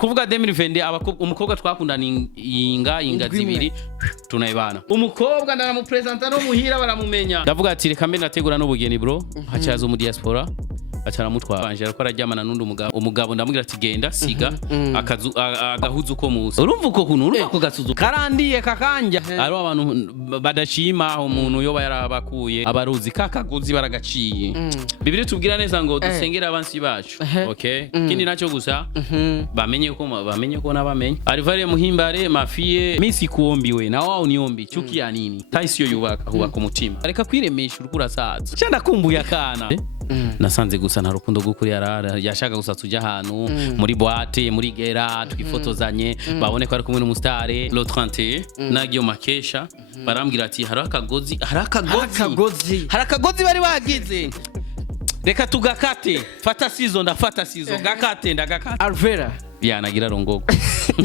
kuvuga 2020 umukobwa twakundana inga zibiri tunayibana umukobwa ndanamupresenta no muhira baramumenya ndavuga ati reka mbe nategura n'ubugeni bro hacaza mu diaspora acara mutwabanje ariko arajyamana n'undi umugabo ndamubwira ati genda siga agahuzu ko muzi urumva uko kuntu urako gasuzu karandiye kakanja ari abantu badashima umuntu yoba yarabakuye abaruzi kakaguzi baragaciye bibiri tubwira neza ngo dusengera abansi bacu okay kindi naco gusa bamenye ko nabamenye Arvella muhimbare mafie misi kuombiwe na wao niombi chuki ya nini taisiyo yubaka hubaka umutima areka kwiremesha urukura saza cyanda kumbuye akana nasanze gusa nta rukundo gukuri yashaka gusa tujya ahantu muri boîte muri gera twifotozanye babone ko ari kumwe n'umustare le 31 nagiyo makesha barambwira ati harakagozi bari bagize reka tugakate fata season ndafata season gakate ndagakate Arvella nagira Arongorwe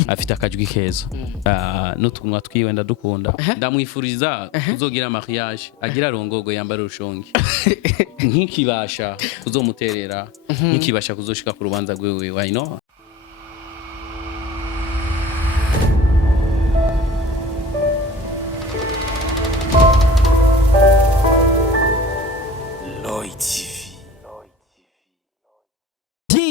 afite akajwi keza n'utunwa twiwe ndadukunda ndamwifuriza kuzogira mariage agira Arongorwe yambara urushongi nkikibasha kuzomuterera nkikibasha kuzoshika ku rubanza rwewe why no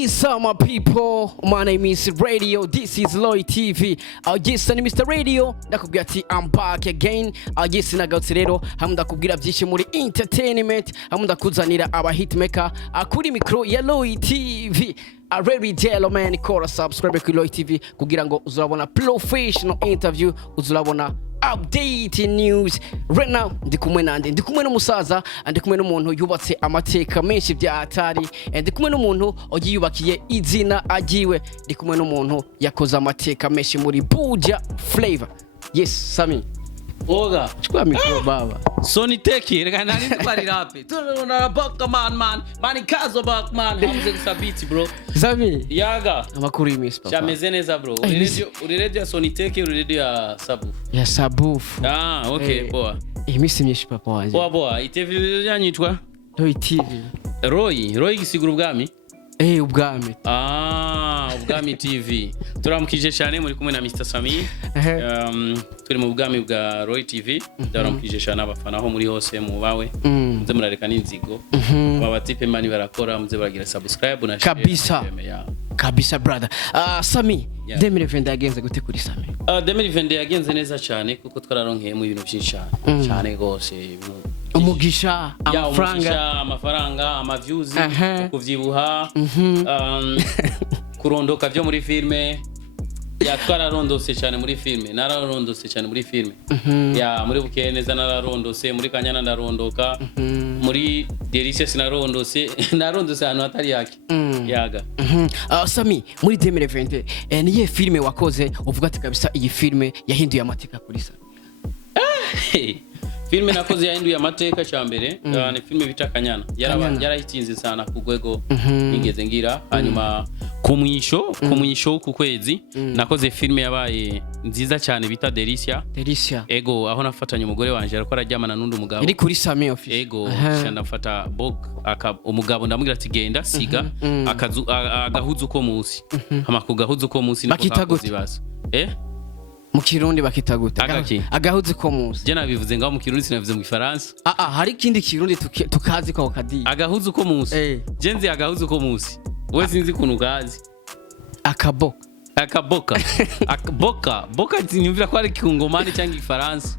Some people, my name is Radio, this is Loy TV. Yes, ni Mr. Radio, ndakubwira ati I'm back again. Yes, nagarutse rero hamwe ndakubwira byinshi muri entertainment, hamwe ndakuzanira aba hitmaker akuri micro ya Loy TV. Already tell man kora subscribe ku Loy TV kugira ngo uzurabona professional interview, uzurabona update news. Right now ndikumwe n'umusaza ndikumwe n'umuntu yubatse amateka menshi bya atari ndikumwe n'umuntu ogiyubakiye izina agiwe ndikumwe n'umuntu yakoze amateka menshi muri Buja Flavor. Yes, Sammy. Oga, chukua mikro baba. Sony teki reka nani twari rape. Tuna baka man. Mani kazo bak man. Hamze kusabiti bro. Sammy. Yaga. Amakuru imisi papa. Chameze neza bro. Uri radio ya Sony teki uri radio ya Sabuf. Ya Sabuf. Okay, poa. Imisi myinshi papa wanje. Poa. Itv yanyitwa Loy TV. Roy gisigura ubwami. Ubwami. Ubwami TV. Turamukije cyane muri kumwe na Mr. Sammy. Turi mu bwami bwa Roy TV. Turamukije cyane abafana aho muri hose mu bawe. Muze murareka n'inzigo. Baba tipe mani barakora muze baragira subscribe na share. Kabisa brother. Sammy, 2020 yagenze gute kuri Sammy? 2020 yagenze neza cyane kuko twararonkeye mu ibintu byinshi cyane gose. Umugisha amafaranga amaviews kuvyibuha kurondoka byo muri filme twararondosse cyane muri filme nararondose cyane muri filme muri bukeye neza nararondose muri Kanyana ndarondoka muri Delicious nararondose ahantu hatari yake yaga Sammy muri 2020 niye filme wakoze uvuga ati kabisa iyi filme yahinduye amateka kuri Sammy? Filme nakoze yahinduye amateka cyambere ni filme bita Kanyana yarahitinze sana ku gwego ingeze ngira hanyuma kumwisho ku kwezi nakoze filme yabaye nziza cyane bita Delicia ego aho nafatanye umugore wanje ariko arajyamana n'undi umugabo iri kuri Sammy office ego nafata umugabo ndamubwira ati genda siga agahuzu ko musi hamako gahuzu ko musi niko kakoze basa mu Kirundi bakita gute agahuzu ko musi je nabivuze ngaho mu Kirundi sinavuze mu Gifaransa hari kindi Kirundi tukazi ko kadi agahuzu ko musi je nzi agahuzu ko musi we sinzi kuntu gazi akaboka tinyumvira ko ari kingomani cyangwa Gifaransa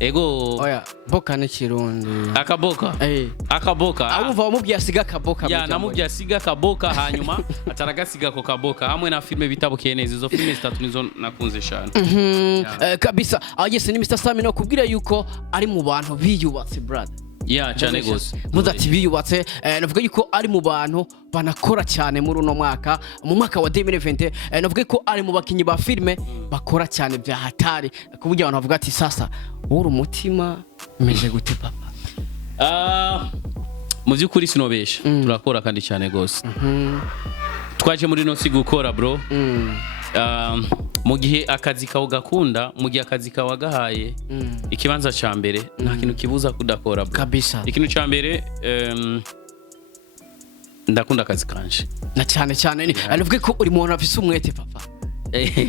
ego oya boka ne Kirundi akaboka abuva wamubwiye asiga akaboka namubwiye asiga akaboka hanyuma ataragasiga ko kaboka hamwe na filme bitabukiye neza izo filme zitatu nizo nakunze cyane kabisa yes ni Mr. Sammy no kubwira yuko ari mu bantu biyubatse brother cyane gose muza ati biyubatse navuga yuko ari mu bantu banakora cyane muri uno mwaka mu mwaka wa 2020 navuga ko ari mu bakinyi ba filme bakora cyane bya hatari kuburyo abantu bavuga ati sasa uri umutima meje gute papa mu byukuri sinobesha turakora kandi cyane gose twaje muri no si gukora bro mu gihe akazi kawe gakunda mu gihe akazi kawe gahaye ikibanza cyambere nta kintu kibuza kudakora kabisa ikintu cyambere ndakunda akazi kanje na cyane aravuga ko uri muntu afise umwete papa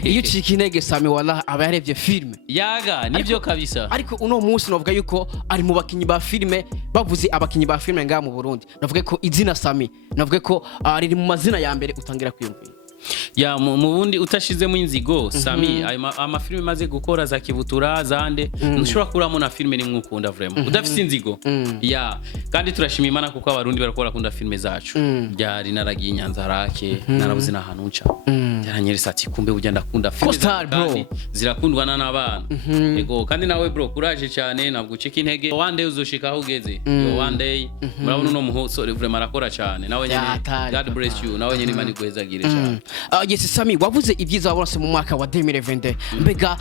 iyo ucika intege Sammy wala aba yarebye filme yaga nibyo kabisa ariko uno munsi navuga yuko ari mu bakinyi ba filme bavuze abakinyi ba filme nga mu Burundi navuga ko izina Sammy navuga ko riri mu mazina ya mbere utangira kwiyumvira ya mu bundi utashizemo inzigo Sammy amafilme maze gukora za kibutura zande ntushobora kuramo na filme nimwe ukunda vraiment udafise inzigo ya kandi turashima Imana kuko abarundi barakora kunda filme zacu byari naragiye Nyanza rake narabuze na hanunca yaranyeresa ati kumbe ujya ndakunda filme kandi zirakundwa n'abana yego kandi nawe bro courage cyane nabwo ucika intege one day uzoshika aho ugeze one day murabona no muhosore vraiment arakora cyane nawe nyene God bless you nawe nyene Imana igwezagire cyane yes Sammy wavuze ibyiza wabonse mu mwaka wa 2022 mbega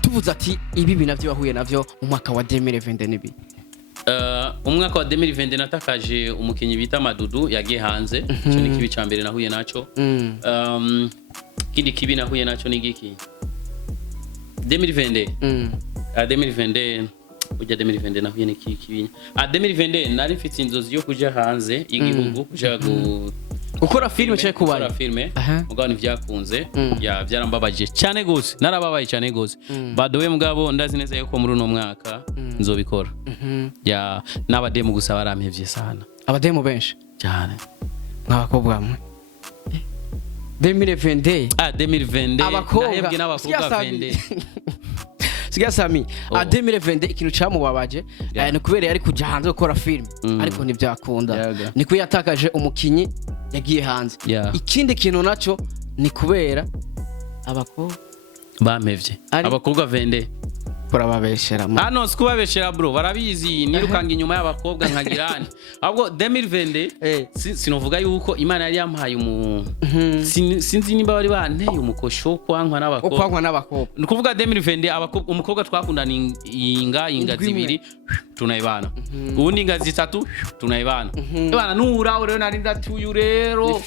tuvuze ati ibi binavyo wahuye navyo mu mwaka wa 2022 nibi umwaka wa 2020 natakaje umukinyi bita Madudu yagiye hanze cyo ni kibi cyambere nahuye naco kindi kibi nahuye naco ni giki 2020 2020 ujya 2020 nahuye ni kibi 2020 nari mfite inzozi yo kuja hanze y'igihugu kuja gukora filme cyo kubara gukora filme mugabo nivyakunze ya byarambabaje cyane gose narababaye cyane gose badowe mugabo ndazi neza yuko muri uno mwaka nzobikora ya n'abademu gusa barampevye sana abademu benshi cyane nk'abakobwa mwe 2020 2020 nahebwe n'abakobwa 20 siga Sammy 2020 ikintu cyamubabaje ni kubera yari kuja hanze gukora filme ariko ntibyakunda ni kuyatakaje umukinyi yagiye hanze ikindi kintu naco ni kubera abakobwa bampevye abakobwa 20 kurababeshera hano sikubabeshera bro barabizi nirukanga inyuma y'abakobwa nkagirani ahubwo 2020 sinovuga yuko Imana yari yampaye sinzi nimba bari banteye umukosho kwankwa n'abakobwa nukuvuga 2020 umukobwa twakundana inga zibiri tunayibana ubundi inga zitatu tunayibana bana nuraho rero nari ndatuyu rero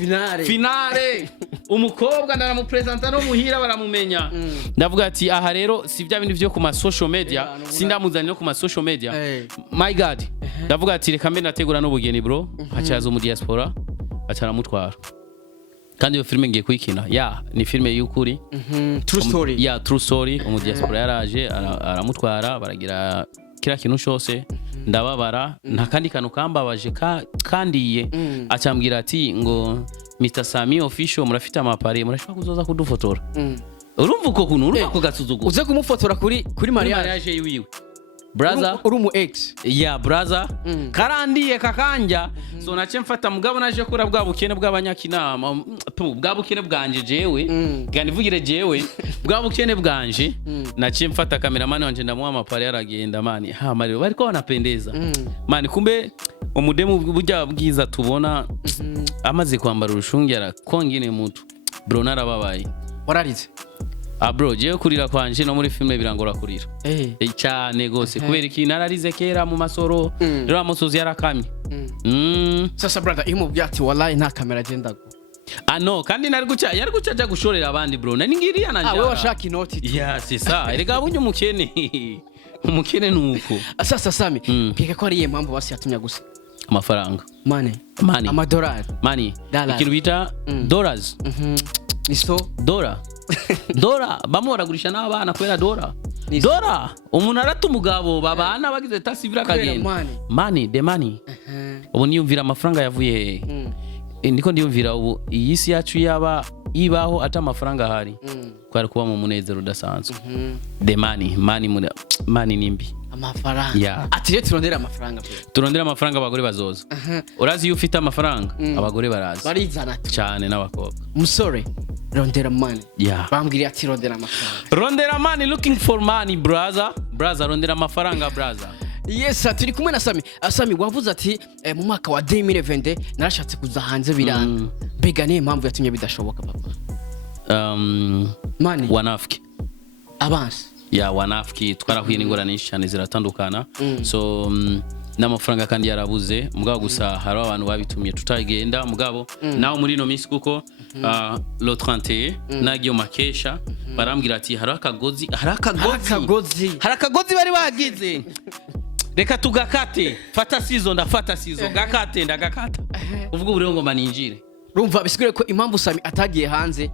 finale umukobwa ndanamupresenta no muhira baramumenya ndavuga ati aha rero si bya bindi byo ku social media sindamuzanira ku social media my god ndavuga ati reka mbe nategura n'ubugeni bro hacaza mu diaspora acaramutwara kandi iyo filme ngiye kuyikina ni filme y'ukuri true story true story mu diaspora yaraje aramutwara baragira kira kintu cyose ndababara nta kandi kantu kambabaje kandiye acambwira ati ngo Mr Sammy official murafite amapare murashaka kuzoza kudufotora urumva uko kuntu urumva ko gasuzugo uze kumufotora kuri mariage yiwe brother uri mu ex brother karandiye kakanja so nace mfata mugabo naje kura bwa bukene bw'abanyakinama bwa bukene bwanje jewe ganivugire jewe bwa bukene bwanje nace mfata cameraman wanje ndamuha amapare yaragenda mani mari bariko banapendeza mani kumbe umudemu bujya bwiza tubona amaze kwambara urushungera kongine mutu bro narababaye wararize bro jewe kurira kwanje no muri filme birangora kurira cyane gose kubera iki nararize kera mu masoro rero amusozi yarakamye sasa brother imu byati wallahi nta kamera agenda go no kandi yari guca aja gushorera abandi bro nani ngiriya nanjye wewe washaka inoti c'est ça erega bunye umukene nuko sasa Sammy kike ko ari impamvu basi yatumya gusa amafaranga money amadolari ikintu bita dollars niso dora bamwe baragurisha n'abana kwera dora umuntu arata umugabo babana bagize tasivira kagenda money ubu niyumvira amafaranga yavuye ndiko ndiyumvira ubu iyi si yacu ibaho ata amafaranga hari kwari kuba mu munezero udasanzwe the money nimbi amafaranga ati turondera amafaranga abagore bazoza urazi iyo ufite amafaranga abagore barizana cyane n'abakobwa musore rondera money bambwiriye ati rondera money looking for money brother rondera amafaranga brother yes turi kumwe na Sammy wavuze ati mu mwaka wa 2020 narashatse kuza hanze biranga bega niye impamvu yatumye bidashoboka papa money wanafiki avance wanafiki twarahuye n'ingorane cyane ziratandukana so n'amafaranga kandi yarabuze mugabo gusa hari abantu babitumye tutagenda mugabo naho muri no minsi kuko lo 31 nagiyo makesha barambwira ati hari akagozi bari bagize reka tugakate fata sizo ndafata sizo gakate ndagakata uvuga ubu rero ngoma ninjire rumva bisigure ko impamvu Sammy atagiye hanze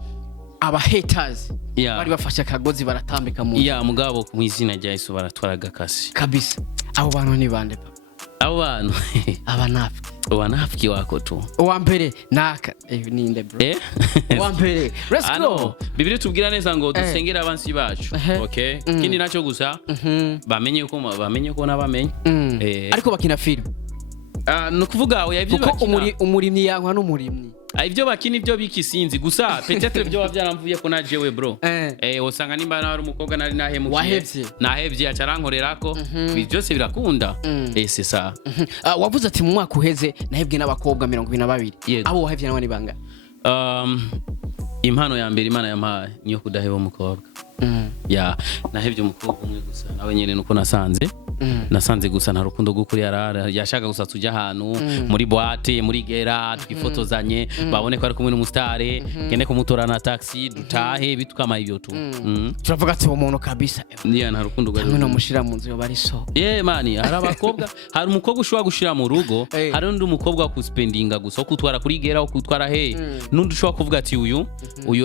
aba haters bari bafashe akagozi baratambika mu mugabo mu izina rya Yesu baratwaraga kasi kabisa abo bantu ni bande pa abo bantu wanafiki wako tu uwa mbere naka ninde bro uwa mbere let's go Bibiri tubwira neza ngo dusengera abansi bacu okay kindi naco gusa bamenye uko nabamenye ariko bakina film no kuvuga oya ivyo bakina umurimyi yankwa n'umurimyi ivyo bakina ivyo bikisinzi gusa peut-être byo bavyaramvuye ko najewe bro usanga nimba ari umukobwa nari nahevye acarankorerako byose birakunda c'est ça wavuze ati mu mwaka uheze nahebwe n'abakobwa 22 abo wahevye nabandi banga impano ya mbere Imana yampaye niyo kudaheba umukobwa nahevye umukobwa umwe gusa nawe nyene nuko nasanze gusa nta rukundo gukuri yashaka gusa tujya ahantu muri boîte muri gera twifotozanye babone ko ari kumwe n'umustare kende kumutora na taxi dutahe bitukama ibyo tu turavuga ati umuntu kabisa nta rukundo gwa no mushira mu nzu yo bari so mani hari abakobwa hari umukobwa ushobora gushira mu rugo hari undi umukobwa ku spendinga gusa kutwara kuri gera kutwara nundi ushobora kuvuga ati uyu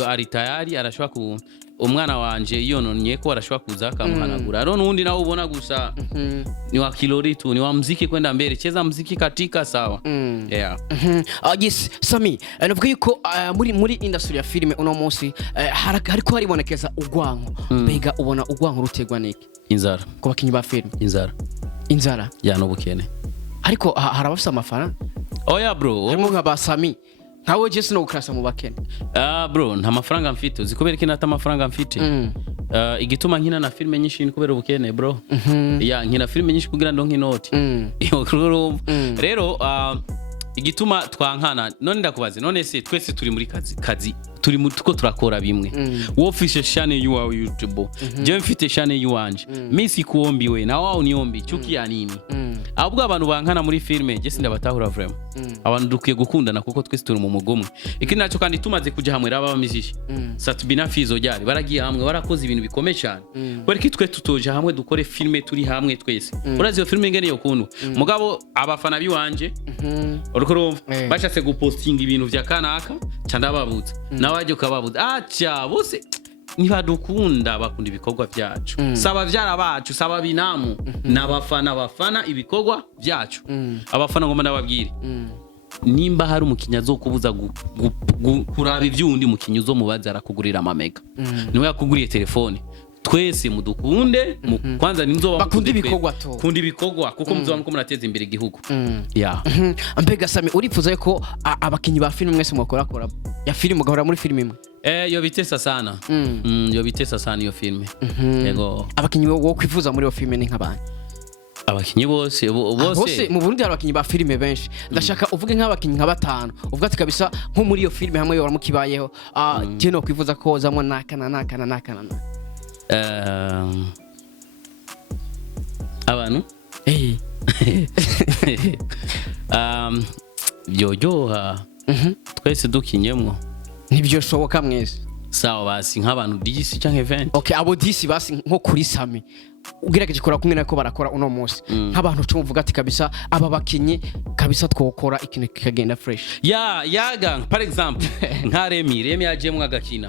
ari tayari arashobora umwana wanje yononye ko arashobora kuza akamuhanagura rero nundi nawe ubona gusa ni wa kilori tu ni wa muziki kwenda mbele cheza muziki katika sawa yes Sammy navuga yuko muri industry ya filime uno munsi hariko haribonekeza ugwanko mbega ubona ugwanko rutegwa niki inzara ko bakinyi ba filime inzara n'ubukene ariko harabafise amafaranga oya bro harimo nka ba Sammy nkawe Jesse no ukrasa mu bakene bro nta mafaranga mfite uzikubera iki nata mafaranga mfite igituma nkina na filime nyinshi ni kubera ubukene bro nkina filime nyinshi kugira ndo nk'inoti rero igituma twankana none ndakubaze none se twese turi muri kazi turi mutuko turakora bimwe wofishe channel yuwa YouTube je mfite channel yuwanje misi kuombiwe na wao niombi chuki ya nini abwo abantu bankana muri filme je sindabatahura vraiment abantu dukwiye gukundana kuko twese turi mu mugomwe iki naco kandi tumaze kuja hamwe raba bamizishe satubina fizo ryari baragiye hamwe barakoze ibintu bikomeye cyane kwereka twe tutoje hamwe dukore filme turi hamwe twese urazi iyo filme ngene yo kuntu mugabo abafana biwanje urukurumva bashatse gupostinga ibintu vya kanaka cyandababuza nawaje ukababuza acha bose ntibadukunda bakunda ibikorwa byacu saba vyara bacu saba binamu n'abafana ibikorwa byacu abafana ngoma ndababwire nimba hari umukinya zo kubuza kuraba ivyundi mukinya zo mubaza arakugurira amamega niwe yakuguriye telefone twese mudukunde kwanza ninzoba bakunda ibikorwa to kunda ibikorwa kuko muzoba muko murateza imbere igihugu mbega Sammy urifuza ko abakinyi ba filime mwese mukora ya filime gahora muri filime imwe yo bitesa sana yo bitesa sana iyo filime yego abakinyi wo kwifuza muri iyo filime ni nk'abandi abakinyi bose mu Burundi hari abakinyi ba filime benshi ndashaka uvuge nk'abakinyi nka batanu uvuga ati kabisa nko muri iyo filime hamwe yora mukibayeho je no kwifuza ko zamwe nakana abantu byojoha twese dukinyemwo nibyo shoboka mwese sawa basi nk'abantu 10 canke 20 okay abo 10 basi nko kuri Sammy ugerageje kora kumwe nako barakora uno munsi nk'abantu cumuvuga ati kabisa aba bakinyi kabisa twokora ikintu kikagenda fresh yaga par exemple nka Remy yajemwe agakina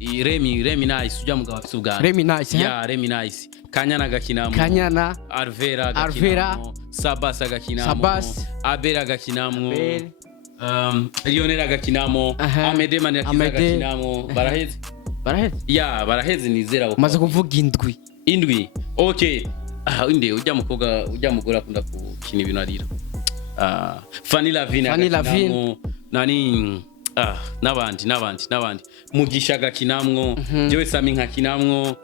Remy nice ujya mugabo afite ubwana Remy nice Remy nice Kanyana gakinamo Arvella gakinamo Sabas gakinamo Abera gakinamo Lionel gakinamo Amedemane gakinamo baraheze nizera umaze kuvuga indwi okay inde ujya mugora akunda gukina ibintu arira Fanny Lavine nani n'abandi mugisha gakinamwo jewe Sammy nkakinamwo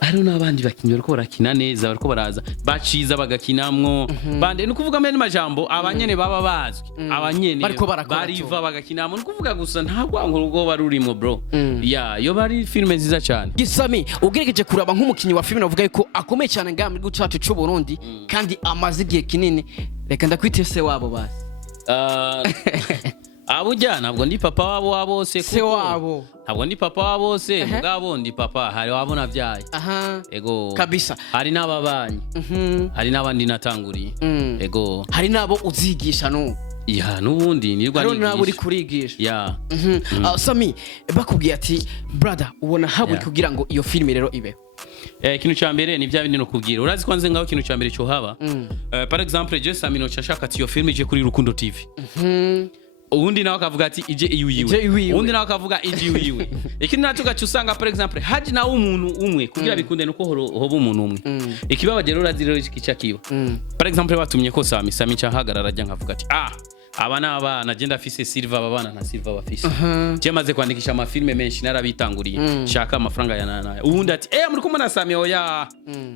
ari n'abandi bakinyi bariko barakina neza bariko baraza baciza bagakinamwo bande ni kuvuga mbere majambo abanyene baba bazwi abanyene bariva bagakinamwo ni kuvuga gusa nta gwango rugo barurimo bro yo bari filme nziza cyane Sammy ugeregeje kuraba nk'umukinyi wa filme navuga ko akomeye cyane ngamwe gucacu cyo Burundi kandi amaze igihe kinini reka ndakwitese wabo basi Abujya ntabwo ndi papa wabo bose se wabo ntabwo ndi papa wabo bose mugabo ndi papa hari wabo navyaye ego kabisa hari n'ababanyi hari n'abandi natanguriye ego hari nabo uzigisha no ya nubundi nirwa nigisha nabo uri kurigisha ya Sammy bakubwiye ati brother ubona haburi kugira ngo iyo film rero ibe ikintu cya mbere ni bya bindi no kubwira urazi kwanze ngaho ikintu cya mbere cyo haba par exemple je Sammy no chashaka ati iyo film ije kuri Rukundo TV ubundi nawe akavuga ati ije iyiwe ubundi nawe akavuga ije iyiwe ikindi natugaca usanga par exemple haji nawe umuntu umwe kugira bikunde nuko hoba umuntu umwe ikibabagero urazi rero ikica kiba par exemple batumye ko Sammy cyahagarara ajya nkavuga ati abana agenda afise Silva babana na Silva bafise je maze kwandikisha amafilme menshi narabitanguriye shaka amafaranga ya nana ubundi ati muri kumwe na Sammy oya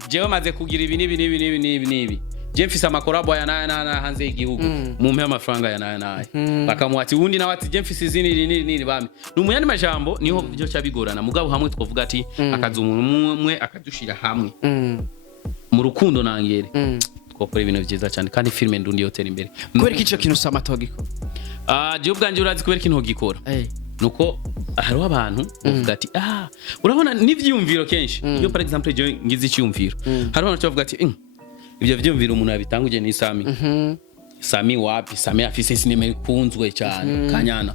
je maze kugira ibi nibi je mfise amakorabo ya nana hanze y'igihugu mumpe amafaranga ya nana bakamwati ubundi nawe ati je mfise izini nini bami numuyandi majambo niho byo cyabigorana mugabo hamwe twovuga ati akaza umuntu umwe akadushira hamwe mu rukundo nangere twokora ibintu byiza cyane kandi filme ndundi yotera imbere kubera ico kintu samatogiko je ubwanje urazi kubera ikintu gikora nuko hariho abantu bavuga ati urabona n'ivyumviro kenshi iyo par exemple je ngize icyumviro hariho abantu bavuga ati ibyo vyumvira umuntu abitanguje ni Sammy wapi Sammy afise sinema ikunzwe cyane Kanyana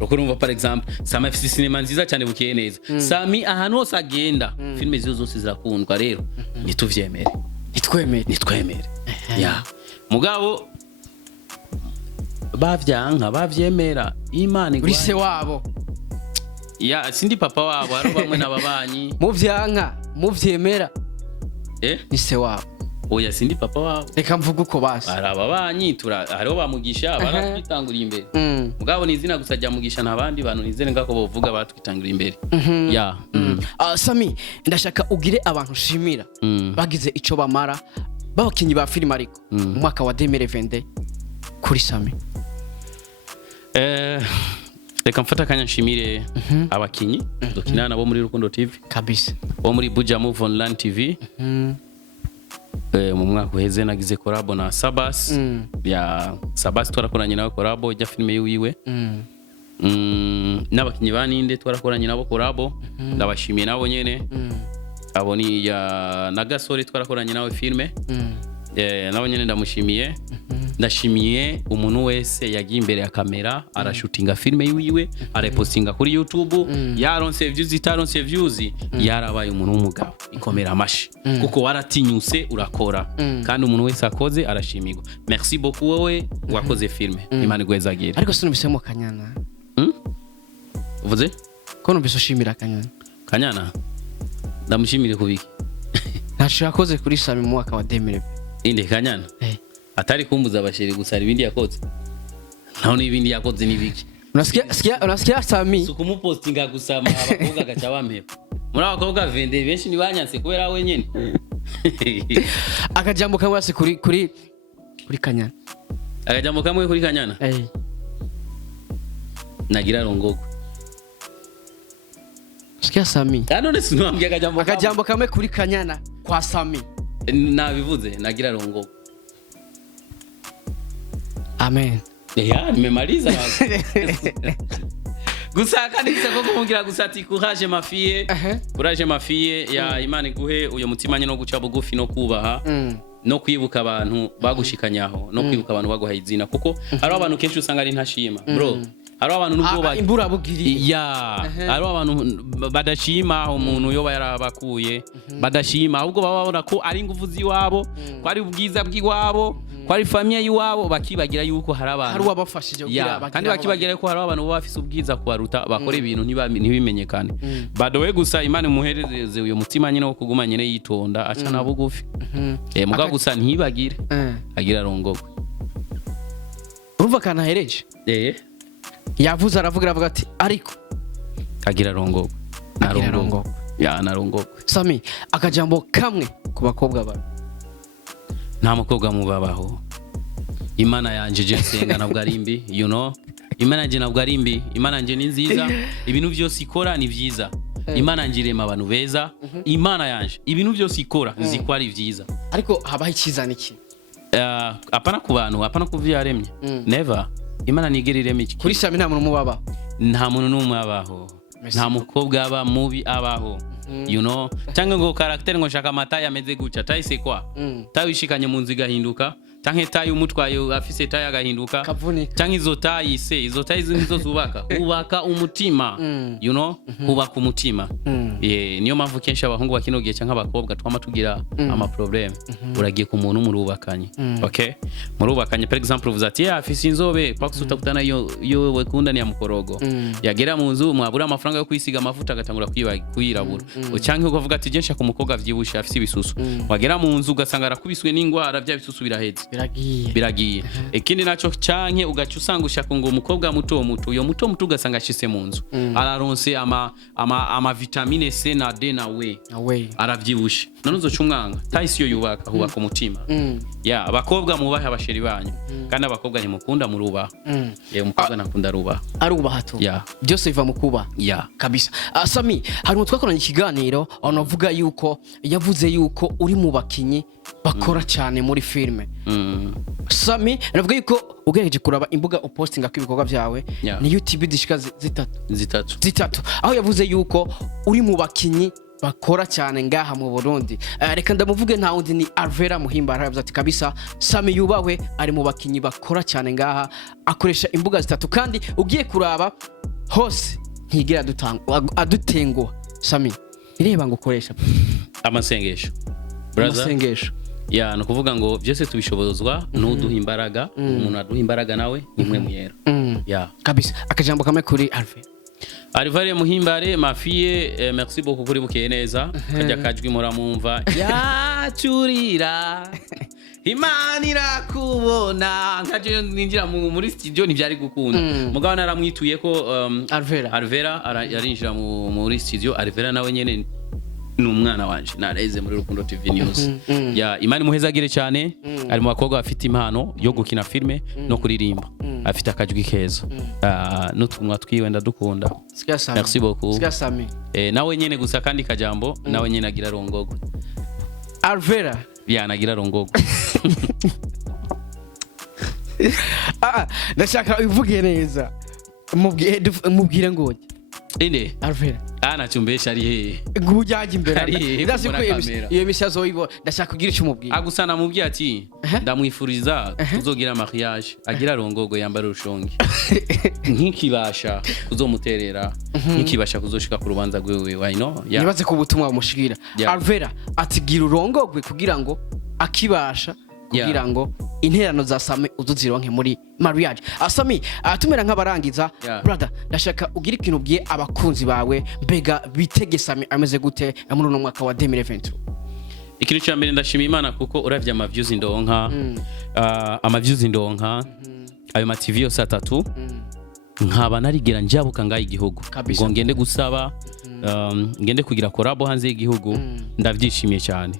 roko numva par exemple Sammy afise sinema nziza cyane bukeye neza Sammy ahantu hose agenda filme zizo zose zirakundwa rero nituvyemere nitwemere ya mugabo bavyemera Imana uri se wabo ya sindi papa wabo aro bamwe nababanyi muvyemera ni se wabo oya sindi papa wabo reka mvuga uko basi arababanyi hariho bamugisha baratwitangura imbere mugabo nizina gusa jya mugisha nabandi bantu nizere ngako bovuga batwitangura imbere ya Sammy ndashaka ugire abantu shimira bagize ico bamara babakinyi ba film ariko mu mwaka wa 2022 kuri Sammy reka mfata kanya nshimire abakinyi dukinana nabo muri Rukundo TV kabisa bo muri Buja Move Online TV mu mwaka uheze nagize collabo na Sabas ya Sabas twarakoranye nawe collabo ijya filme yiwe n'abakinyi baninde twarakoranye nabo collabo ndabashimiye nabo nyene abo ni ya Nagasore twarakoranye nawe filme nabo nyene ndamushimiye ndashimiye umuntu wese yagiye imbere ya kamera arashutinga filme yiwe arapostinga kuri YouTube yaronse views itaronse views yarabaye umuntu w'umugabo ikomera amashi kuko waratinyuse urakora kandi umuntu wese akoze arashimirwa merci beaucoup wowe wakoze filme Imana igwezagira ariko sinubisemo Kanyana uvuze ko nubisushimira Kanyana ndamushimire kubiki ntacho yakoze kuri Sammy mu mwaka wa 2020 inde Kanyana atari kumbuza abashiri gusa ibindi yakoze naho n'ibindi yakoze nibiki unasikia Sammy sukumupostinga gusa abakobwa gacha bampepa muri abakobwa vende benshi ni banyanse kubera we nyene akajambo kamwe wase kuri Kanyana akajambo kamwe kuri Kanyana nagira Arongorwe sikia Sammy none sinwambye akajambo kamwe kuri Kanyana kwa Sammy nabivuze nagira Arongorwe amen nimemaliza gusa kandi ko kumubwira gusa ati courage mafie ya Imana iguhe uyo mutima nyine no guca bugufi no kubaha no kwibuka abantu bagushikanyaho no kwibuka abantu baguhaye izina kuko hari abantu kenshi usanga ari ntashima bro hari abantu nubwo imbura bugiri hari abantu badashima umuntu yoba yarabakuye badashima ahubwo baba babona ko ari ingufu ziwabo ko ari ubwiza bw'iwabo ko ari famille yiwabo bakibagira yuko hari abantu hari wabafashije kugira kandi bakibagira ko hari abantu bafise ubwiza kubaruta bakora ibintu ntibimenyekane badowe gusa Imana muhereze uyo mutima nyine wo kuguma nyine yitonda aca na bugufi muga gusa ntibagire agira Arongorwe urumva kana hereje yavuze aravuga ati ariko agira Arongorwe Arongorwe Sammy akajambo kamwe ku bakobwa ba nta mukobwa mubabaho Imana yanje je senga nabwo ari mbi Imana yanje nabwo ari mbi Imana yanje ni nziza ibintu byose ikora ni byiza Imana yanje irema abantu beza Imana yanje ibintu byose ikora ziko ari byiza ariko habaho ikizana iki apana ku bantu apana ku vyaremye never Imana nigerere miki kuri Sammy nta muntu mubaba nta muntu numwe abaho nta mukobwa aba mubi abaho you know cyangwa ngo character ngo shaka mata yameze guca tayise kwa tawishikanye mu nziga hinduka cyangwa tayi umutwaye afise tayi agahinduka cyangwa izo tayi nizo zubaka ubaka umutima you know ubaka umutima niyo mpamvu kenshi abahungu bakinogiye cyangwa abakobwa twama tugira ama problem uragiye ku muntu murubakanye okay murubakanye for example uvuze ati afise inzobe paka utakutana yo wekunda ni ya mukorogo yagera mu nzu mwabura amafaranga yo kwisiga amavuta agatangura kuyirabura cyangwa ukavuga ati gensha ku mukobwa vyibusha afise ibisusu wagera mu nzu ugasanga arakubiswe n'ingwara bya bisusu biraheze biragiye ikindi naco canke ugaca usanga ushaka ngo umukobwa muto uyo muto ugasanga ashise mu nzu araronse ama vitamine C na D na we aravyibusha none uzoca umwanga tayisi yo yubaka hubaka umutima abakobwa mubahe abasheri banyu kandi abakobwa ntimukunda muruba umukobwa nakunda aruba hato byose biva mu kuba kabisa Sammy hari umutwe twakoranye ikiganiro anavuga yuko yavuze yuko uri mu bakinyi bakora cyane muri filme Sammy navuga yuko ugereje kuraba imbuga upostinga kwibikorwa byawe ni YouTube dishika zitatu aho yavuze yuko uri mu bakinyi bakora cyane ngaha mu Burundi reka ndamuvuge nta wundi ni Arvella Muhimbara yavuze ati kabisa Sammy yubawe ari mu bakinyi bakora cyane ngaha akoresha imbuga zitatu kandi ugiye kuraba hose ntigira adutenguha Sammy ireba ngo ukoresha amasengesho no kuvuga ngo byose tubishobozwa n'uduha imbaraga umuntu aduha imbaraga nawe nimwe muyera kabisa akajambo kamwe kuri Arvella Muhimbare ma fille merci beaucoup kuri bukeye neza kajya kajwi muramumva yacurira Imana irakubona nkaje ninjira muri studio ntibyari gukunda mugabo naramwituye ko Arvella yarinjira muri studio Arvella nawe nyene n'umwana wanje nareze muri Rukundo TV News Imana muhezagire cyane ari mu bakobwa bafite impano yo gukina filme no kuririmba afite akajwi keza n'utumwa twiwe ndadukunda merci beaucoup nawe nyene gusa kandi kajambo nawe nyene agira Arongorwe Arvella nagira Arongorwe ndashaka uvuge neza mubwire ngo inde Arvella nacumbesha ari he ngujyaje imbere ndashaka iyo mishazo yibo ndashaka kugira icyo mubwira agusana mubwiye ati ndamwifuriza kuzogira mariage agira Arongorwe yambara urushongi nkikibasha kuzomuterera nkikibasha kuzoshika ku rubanza gwewe why no nibaze ku butumwa bumushikira Arvella atigira Arongorwe kugira ngo akibasha kugira ngo interano za Sammy uzuzironke muri mariage Sammy atumera nk'abarangiza brother ndashaka ugira ikintu ubwiye abakunzi bawe mbega bitege Sammy ameze gute muri no mwaka wa 2023 ikintu cya mbere ndashima Imana kuko uravye ama views indonka ayo ma TV yose atatu nkaba narigera njabuka ngaye igihugu ngo ngende gusaba ngende kugira collabo hanze y'igihugu ndavyishimiye cyane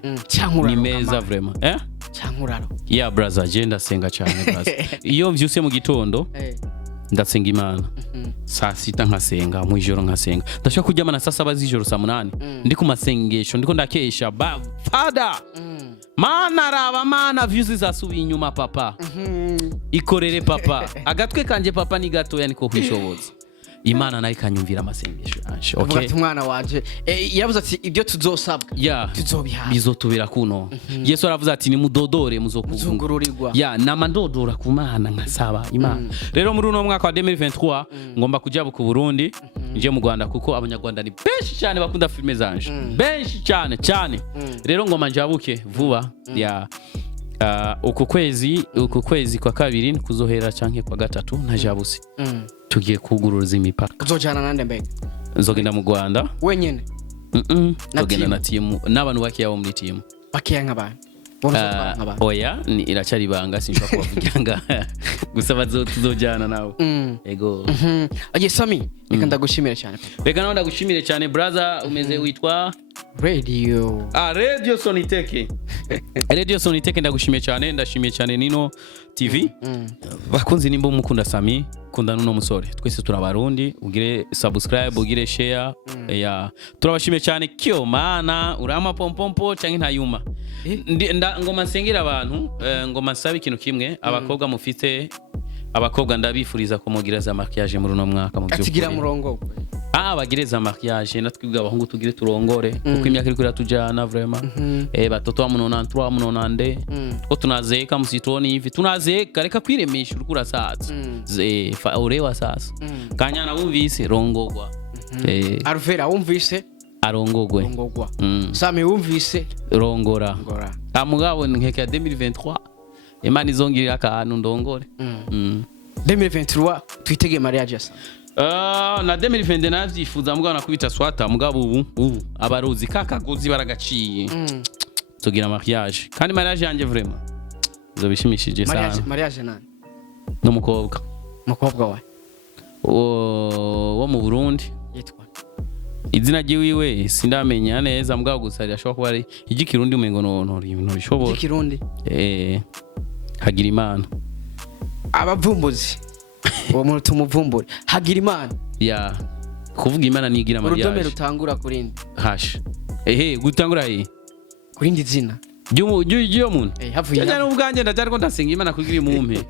ni meza vraiment cyankuraro brother agenda senga cyane brother iyo mvyuse mu gitondo ndasenga Imana saa sita nkasenga mu ijoro nkasenga ndashaka kujyama na saa 7 z'ijoro saa 8 ndi ku masengesho ndiko ndakesha father mana raba mana views zasubiye inyuma papa ikorere papa agatwe kanje papa ni gatoya niko kwishoboza Imana nayo ikanyumvira amasengesho yaje okay umwana waje yavuze ati ibyo tuzosabwa tuzobiha bizotubera kuno Yesu aravuze ati ni mudodore muzokuvungururirwa namandodora ku Mana nkasaba Imana rero muri uno mwaka wa 2023 ngomba kujya ku Burundi nje mu Rwanda kuko abanyarwanda ni benshi cyane bakunda filme zanje benshi cyane rero ngoma njabuke vuba uku kwezi kwa kabiri kuzohera canke kwa gatatu ntajabuse tugiye kuguruza imipaka uzojana nande mbega nzogenda mu Rwanda wenyene nzogenda na team n'abantu bakiya bo muri team bakiya nk'abantu oya ni iracari banga sinshaka kubavugira nga gusa tuzojana nawe ego Sammy reka ndagushimira cyane reka nawe ndagushimire cyane brother umeze witwa Radio Soniteke Radio Soniteke ndagushimiye cyane ndashimiye cyane Nino TV bakunzi nimba mukunda Sammy kunda nuno musore twese turabarundi ugire subscribe ugire share turabashimiye cyane kyo mana urama pompompo cyangwa ntayuma ngoma nsengera abantu ngoma nsaba ikintu kimwe abakobwa mufite abakobwa ndabifuriza ko mugira za maquillage muri no mwaka mu by'ukuri atigira murongo bagireza maquillage natwibwa abahungu tugire turongore kuko imyaka iri kuratujana vraiment batoto wa 93 94 ko tunazeka musitoni hivi tunazeka reka kwiremesha urukura sasa urewa sasa Kanyana wumvise rongorwa Arvella wumvise Arongorwe Sammy wumvise rongora mugabo nkeke ya 2023 Imana izongirira akantu ndongore 2023 twitege mariage asa na 2020 navyifuza mugabo nakubita swata mugabo ubu abaruzi kakagozi baragaciye tugira mariage kandi mariage yanje vraiment zobishimishije sana mariage nani n'umukobwa wawe wo mu Burundi yitwa izina giwiwe sindamenya neza mugabo gusa yashobora kuba ari igikirundi umengo no ibintu bishobora igikirundi hagira imana abavumbuzi uwo muntu tumuvumbure hagira imana kuvuga imana nigira mariage urudome rutangura kurindi hash gutangura kurindi zina y'uwo muntu havuye cyane ubwanjye ndacyari ko ndasenga imana kugira imumpe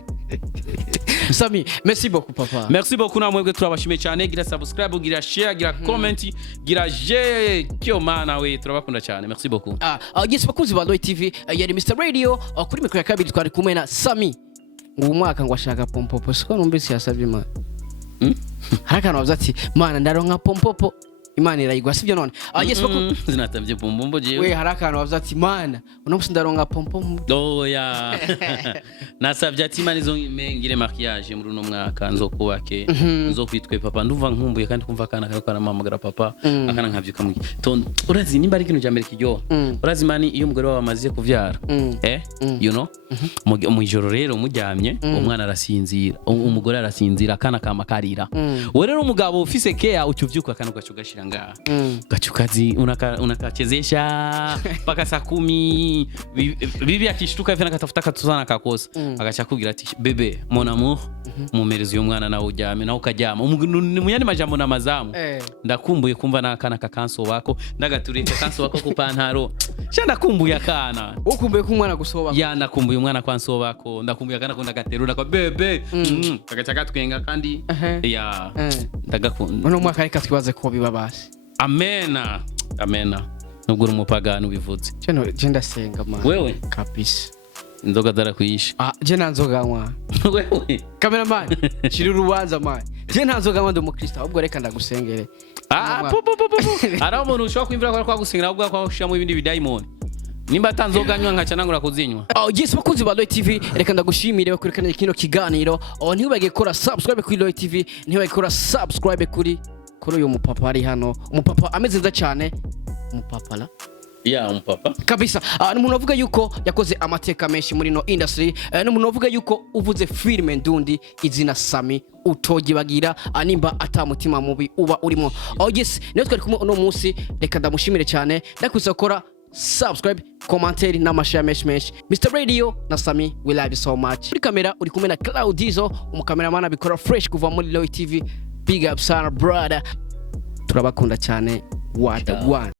Sammy, merci beaucoup papa. Merci beaucoup namwebwe turabashimiye cyane gira subscribe gira share gira comment gira kyo mana we turabakunda cyane merci beaucoup. Yes bakuzi ba Loy TV yari Mr Radio kuri mikro ya kabiri twari kumwe na Sammy ngo mwaka ngo ashaka pompopo siko numvise yasabye imana. Harakana wavuze ati mana ndaronka pompopo imana irayigwa sivyo none yes bakuzi zinatavye pompombo je we harakana wavuze ati mana uno musi ndaronka pompombo nasavye ati imana izongire maquillage muri uno mwaka nzokubake nzokwitwe papa nduva nkumbuye kandi kumva kana kariko aramamagara papa akana nkavyuka mu gitondo urazi nimba ari kintu cyambere kiryo urazi mani iyo umugore wawe amaze kuvyara you know mu ijoro rero muryamye umwana arasinzira umugore arasinzira kana kamakarira we rero umugabo ufise care ucyuvyuka kana ugashugashira nga gachukazi unakachezesha paka saa 10 bibi akishtuka hivi nakatafuta katuzana kakosa agacha kugira ati bebe mon amour mumerezi y'umwana nawe ujyame nawe ukajyama munyani majambo na mazamu ndakumbuye kumva nakana kakanso wako ndagatureka kanso wako kupantaro sha ndakumbuye akana ukumbuye kumwana gusoba ndakumbuye umwana kwanso wako ndakumbuye akana kunda gaterura kwa bebe agacha katwenga kandi ndagakunda uno mwaka reka twibaze ko bibabashe amena nubwo umupagano bivuze je ndasenga man wewe kabisa inzoga darakwisha je nanzoga nkwa wewe cameraman shiri urubanza man je nanzoga nkwa ndumukristo ahubwo reka ndagusengere ara umuntu ushobora kwimvira kwa gusengera ahubwo kwa ushamo ibindi bidaimoni nimba tanzoga nywa nkaca nangura kuzinywa yes bakunzi ba Loy TV reka ndagushimire bakurikirana kino kiganiro ntibage gukora subscribe kuri Loy TV ntibage gukora subscribe kuri uyu mupapa ari hano umupapa ameze neza cyane umupapa umupapa kabisa n'umuntu uvuga yuko yakoze amateka menshi muri no industry n'umuntu uvuga yuko uvuze filime ndundi izina Sammy utogibagira nimba atamutima mubi uba urimo yes niyo twari kumwe uno munsi reka ndamushimire cyane ndakwisa gukora subscribe commentaire n'amashare menshi Mr Radio na Sammy we love you so much kuri kamera uri kumwe na Claudizo umukameraman abikora fresh kuva muri Loy TV big up sana brother turabakunda cyane what one